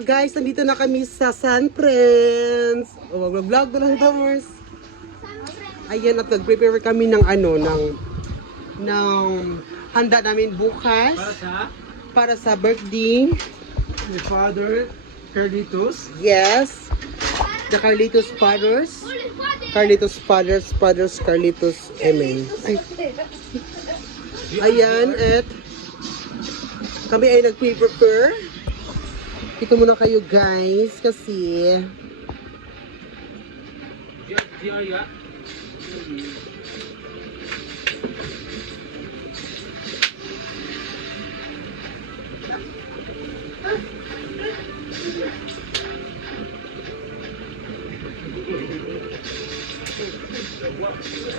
mga guys, nandito na kami sa San Friends. Oh, vlog ko lang Tamers. Ayan, at nag-prepare kami ng handa namin bukas. Para sa birthday. My father, Carlitos. Yes. The Carlitos Fathers. Carlitos Fathers, Carlitos Amen. Ay. Ayan, at kami ay nag-prepare. Ito muna kayo guys, kasi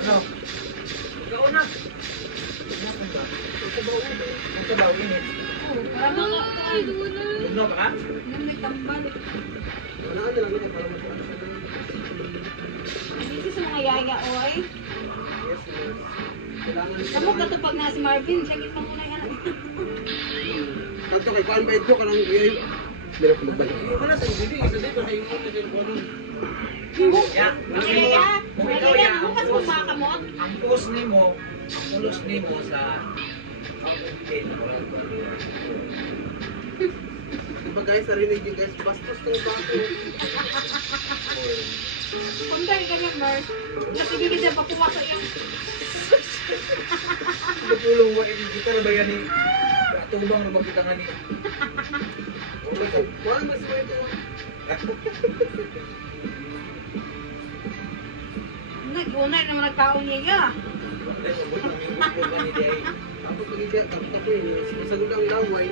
Ano? Ikaw na. Ang sabaw init. Parang mga kayo na. Ano pa ka? Nang may tambal. wala ka lang para mag-ano. Dito sa mga yaya, oy. Yes, yes. Kailangan Kamu katupag na si Marvin, siya kita mo na yan. kanto kay kuan ba ito kanang yun. Meron ko magbalik. Wala sa hindi. Isa dito sa iyo na din ko nun. Ya. Kaya, Kung ikaw ya, bukas mo makakamot. ang post nimo, ang pulos nimo sa Diba guys, narinig nyo guys, bastos ng bako. Kung dahil ganyan, Mars, nakibigay siya pa pumasok yung... Pagulong wa kita na ba yan ni? Tubang na makita nga ni. Wala mas mo ito. Nag-unay naman nagkaon niya. Tapos pag-ibig, tapos yun, isang lang laway.